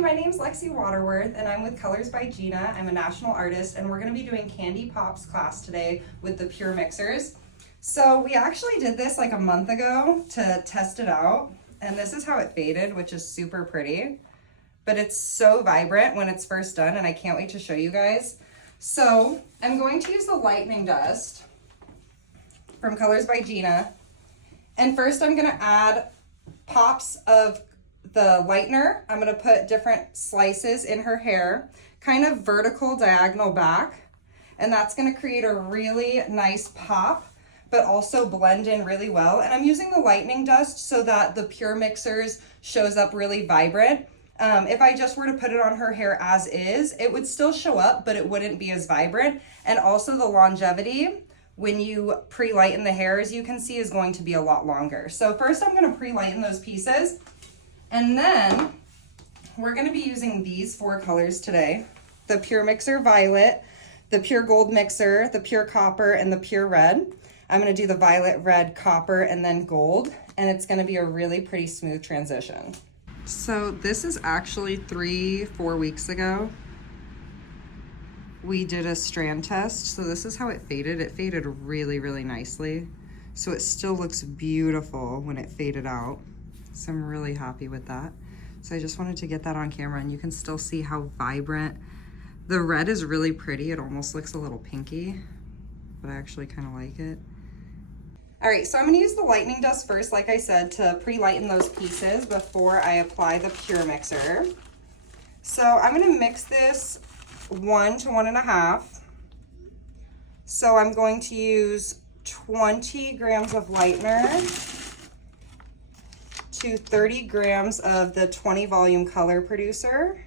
my name's Lexii Orth and I'm with Colors by Gina. I'm a national artist and we're going to be doing Candy Pop's class today with the pure mixers. So we actually did this like a month ago to test it out, and this is how it faded, which is super pretty, but it's so vibrant when it's first done and I can't wait to show you guys. So I'm going to use the Lightening dust from Colors by Gina, and first I'm going to add pops of the lightener. I'm going to put different slices in her hair, kind of vertical diagonal back, and that's going to create a really nice pop but also blend in really well. And I'm using the Lightening dust so that the pure mixers shows up really vibrant. If I just were to put it on her hair as is, it would still show up, but it wouldn't be as vibrant. And also the longevity when you pre-lighten the hair, as you can see, is going to be a lot longer. So first I'm going to pre-lighten those pieces, and then we're going to be using these 4 colors today: the Pure Mixer Violet, the Pure Gold Mixer, the Pure Copper, and the Pure Red. I'm going to do the violet, red, copper, and then gold, and it's going to be a really pretty smooth transition. So this is actually 3-4 weeks ago. We did a strand test, so this is how it faded. It faded really, really nicely. So it still looks beautiful when it faded out. So I'm really happy with that. So I just wanted to get that on camera, and you can still see how vibrant. The red is really pretty. It almost looks a little pinky, but I actually kind of like it. All right, so I'm gonna use the Lightening dust first, like I said, to pre-lighten those pieces before I apply the Pure Mixer. So I'm gonna mix this 1 to 1.5. So I'm going to use 20 grams of lightener to 30 grams of the 20 volume color producer.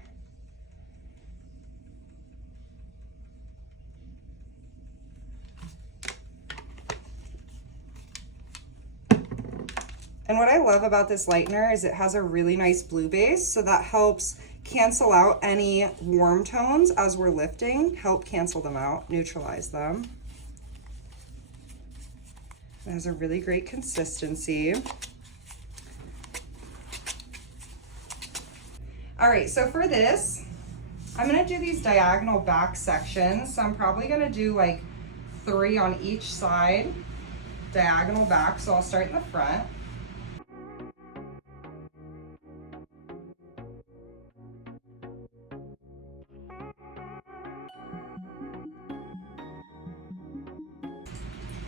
And what I love about this lightener is it has a really nice blue base, so that helps cancel out any warm tones as we're lifting, help cancel them out, neutralize them. It has a really great consistency. All right, so for this, I'm gonna do these diagonal back sections. So I'm probably gonna do like 3 on each side, diagonal back. So I'll start in the front.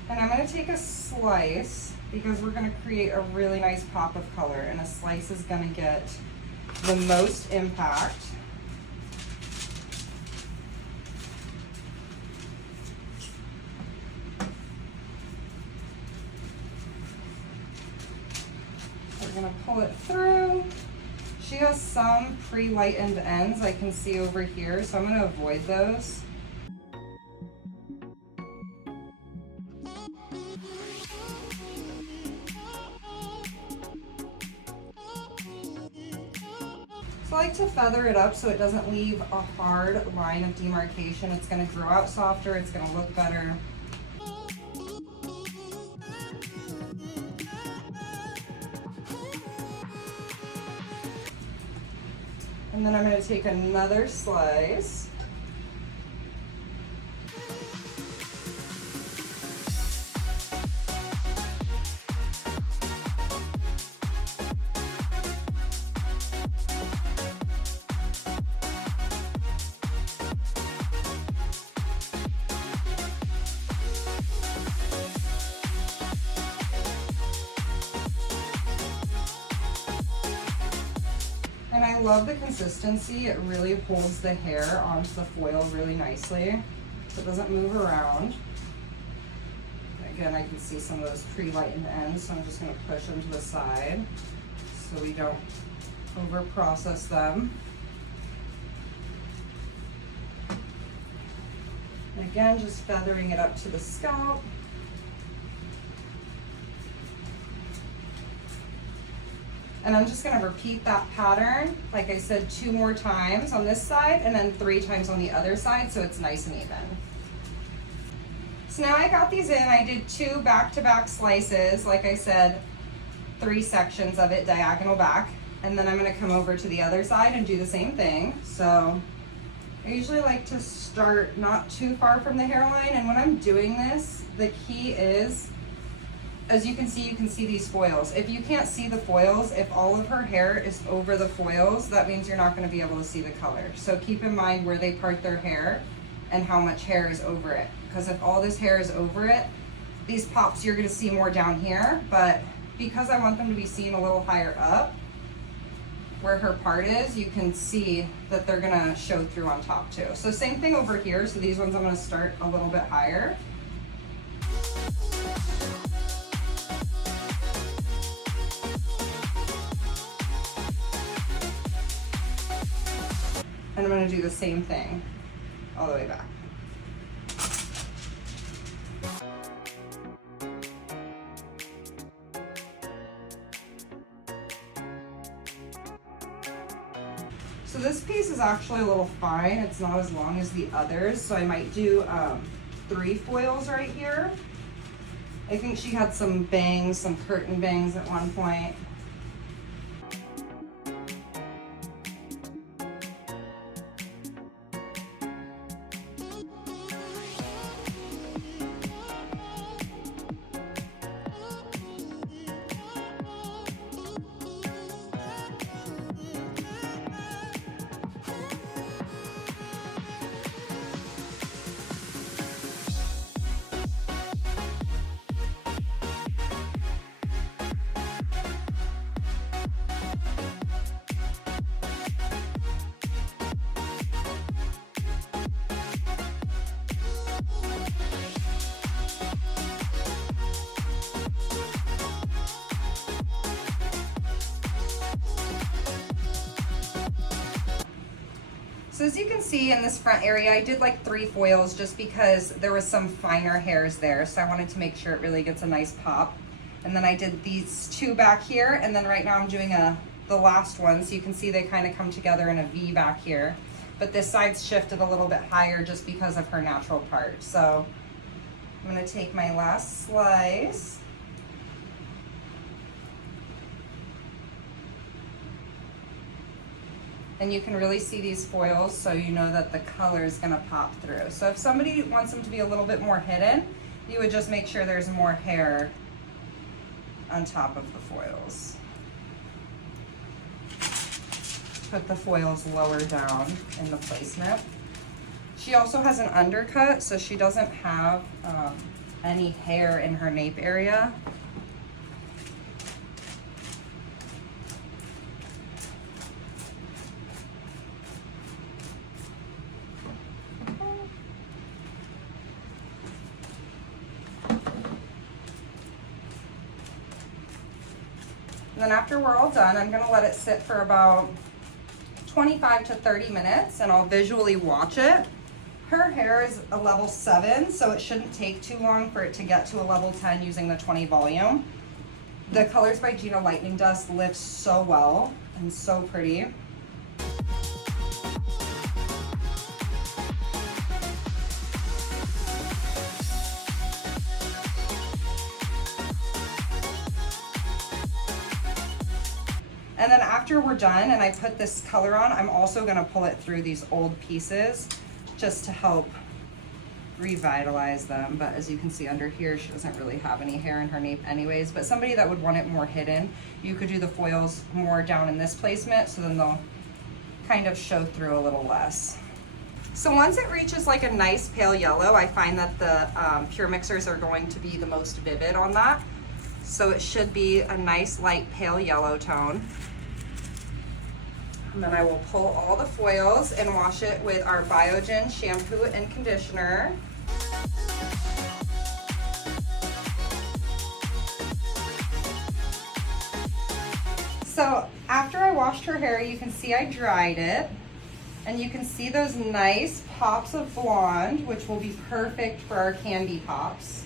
And I'm going to take a slice because we're going to create a really nice pop of color, and a slice is going to get the most impact. We're going to pull it through. She has some pre-lightened ends I can see over here, so I'm going to avoid those. So I like to feather it up so it doesn't leave a hard line of demarcation. It's going to grow out softer, it's going to look better. And then I'm going to take another slice. And I love the consistency. It really holds the hair onto the foil really nicely, so it doesn't move around. Again, I can see some of those pre-lightened ends, so I'm just going to push them to the side so we don't over-process them. And again, just feathering it up to the scalp. And I'm just going to repeat that pattern, like I said, 2 more times on this side and then 3 times on the other side, so it's nice and even. So now I got these in. I did 2 back-to-back slices, like I said, 3 sections of it diagonal back. And then I'm gonna come over to the other side and do the same thing. So I usually like to start not too far from the hairline, and when I'm doing this, the key is, as you can see these foils. If you can't see the foils, if all of her hair is over the foils, that means you're not gonna be able to see the color. So keep in mind where they part their hair and how much hair is over it. Because if all this hair is over it, these pops you're gonna see more down here, but because I want them to be seen a little higher up, where her part is, you can see that they're gonna show through on top too. So same thing over here. So these ones I'm gonna start a little bit higher. And I'm gonna do the same thing all the way back. So this piece is actually a little fine. It's not as long as the others, so I might do 3 foils right here. I think she had some bangs, some curtain bangs at one point. So as you can see in this front area, I did like 3 foils just because there was some finer hairs there. So I wanted to make sure it really gets a nice pop. And then I did these 2 back here. And then right now I'm doing the last one. So you can see they kind of come together in a V back here. But this side's shifted a little bit higher just because of her natural part. So I'm gonna take my last slice. And you can really see these foils, so you know that the color is gonna pop through. So if somebody wants them to be a little bit more hidden, you would just make sure there's more hair on top of the foils. Put the foils lower down in the placement. She also has an undercut, so she doesn't have any hair in her nape area. And then after we're all done, I'm gonna let it sit for about 25 to 30 minutes and I'll visually watch it. Her hair is a level 7, so it shouldn't take too long for it to get to a level 10 using the 20 volume. The Colors by Gina Lightning Dust lifts so well and so pretty. And then after we're done and I put this color on, I'm also gonna pull it through these old pieces just to help revitalize them. But as you can see under here, she doesn't really have any hair in her nape anyways, but somebody that would want it more hidden, you could do the foils more down in this placement, so then they'll kind of show through a little less. So once it reaches like a nice pale yellow, I find that the pure mixers are going to be the most vivid on that. So it should be a nice light pale yellow tone. And then I will pull all the foils and wash it with our Biogen shampoo and conditioner. So after I washed her hair, you can see I dried it. And you can see those nice pops of blonde, which will be perfect for our candy pops.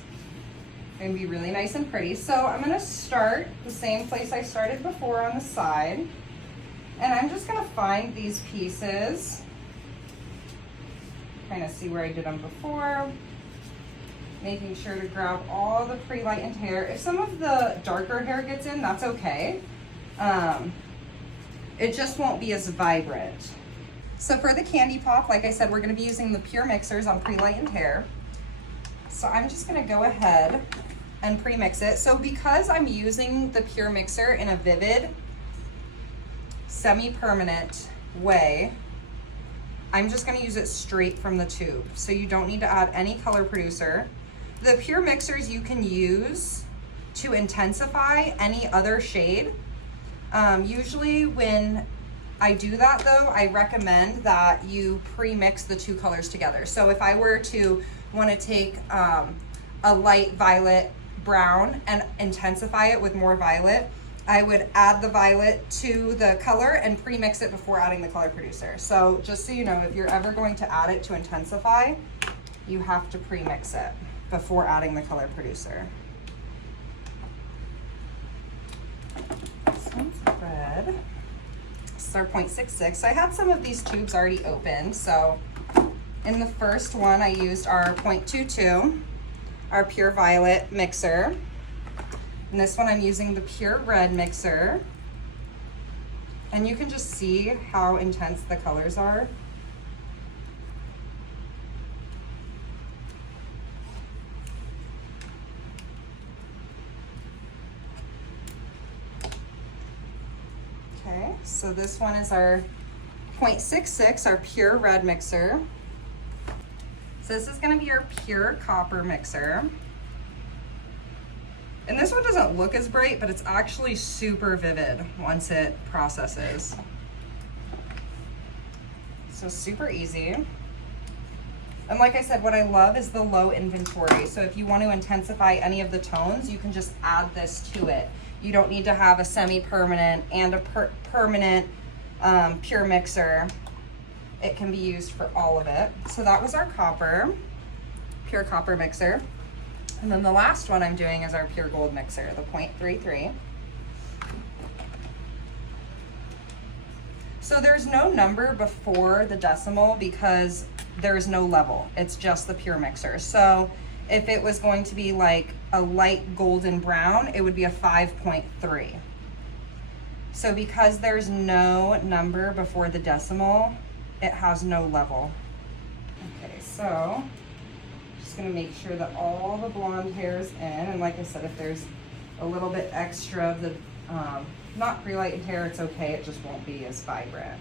They're gonna be really nice and pretty. So I'm gonna start the same place I started before on the side. And I'm just gonna find these pieces, kind of see where I did them before, making sure to grab all the pre-lightened hair. If some of the darker hair gets in, that's okay. it just won't be as vibrant. So for the Candy Pop, like I said, we're gonna be using the Pure mixers on pre-lightened hair. So I'm just gonna go ahead and pre-mix it. So because I'm using the Pure mixer in a vivid, semi-permanent way, I'm just gonna use it straight from the tube. So you don't need to add any color producer. The Pure mixers you can use to intensify any other shade. Usually when I do that though, I recommend that you pre-mix the two colors together. So if I were to want to take a light violet brown and intensify it with more violet, I would add the violet to the color and pre-mix it before adding the color producer. So just so you know, if you're ever going to add it to intensify, you have to pre-mix it before adding the color producer. This one's red. This is our 0.66. So I had some of these tubes already open. So in the first one, I used our 0.22, our Pure Violet mixer. In this one, I'm using the Pure Red mixer. And you can just see how intense the colors are. Okay, so this one is our 0.66, our Pure Red mixer. So this is gonna be our Pure Copper mixer. And this one doesn't look as bright, but it's actually super vivid once it processes. So super easy. And like I said, what I love is the low inventory. So if you want to intensify any of the tones, you can just add this to it. You don't need to have a semi-permanent and a permanent Pure mixer. It can be used for all of it. So that was our copper, Pure Copper mixer. And then the last one I'm doing is our Pure Gold mixer, the 0.33. So there's no number before the decimal because there's no level. It's just the Pure mixer. So if it was going to be like a light golden brown, it would be a 5.3. So because there's no number before the decimal, it has no level. Okay, so just gonna make sure that all the blonde hair is in. And like I said, if there's a little bit extra of the not pre-lightened hair, it's okay, it just won't be as vibrant.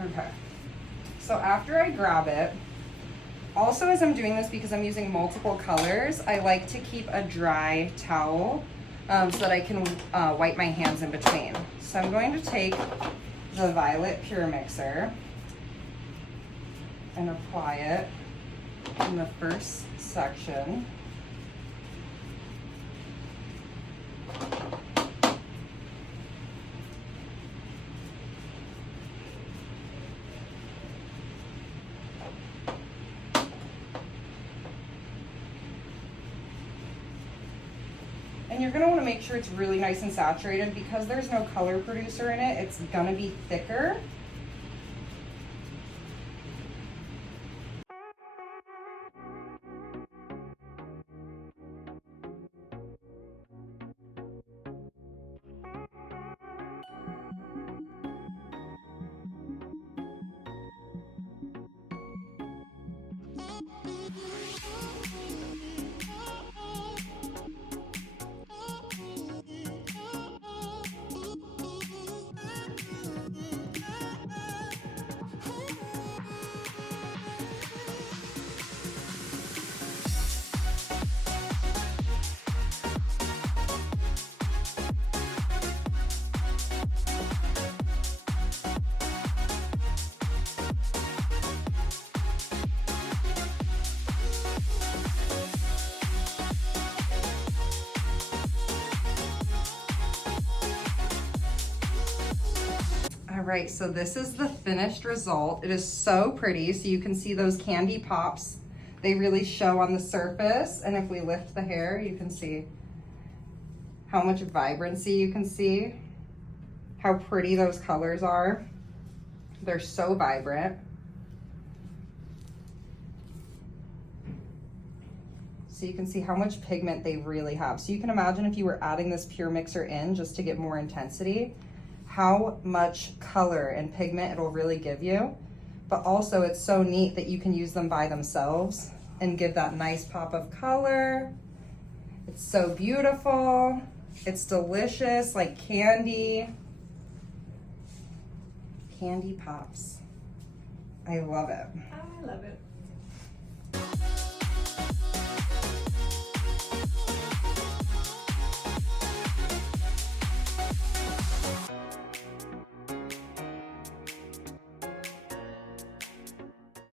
Okay, so after I grab it, also as I'm doing this, because I'm using multiple colors, I like to keep a dry towel so that I can wipe my hands in between. So I'm going to take the Violet Pure mixer and apply it in the first section. And you're gonna wanna make sure it's really nice and saturated because there's no color producer in it. It's gonna be thicker. All right, so this is the finished result. It is so pretty. So you can see those candy pops. They really show on the surface. And if we lift the hair, you can see how much vibrancy you can see, how pretty those colors are. They're so vibrant. So you can see how much pigment they really have. So you can imagine if you were adding this pure mixer in just to get more intensity, how much color and pigment it'll really give you. But also it's so neat that you can use them by themselves and give that nice pop of color. It's so beautiful. It's delicious, like candy. Candy pops. I love it. I love it.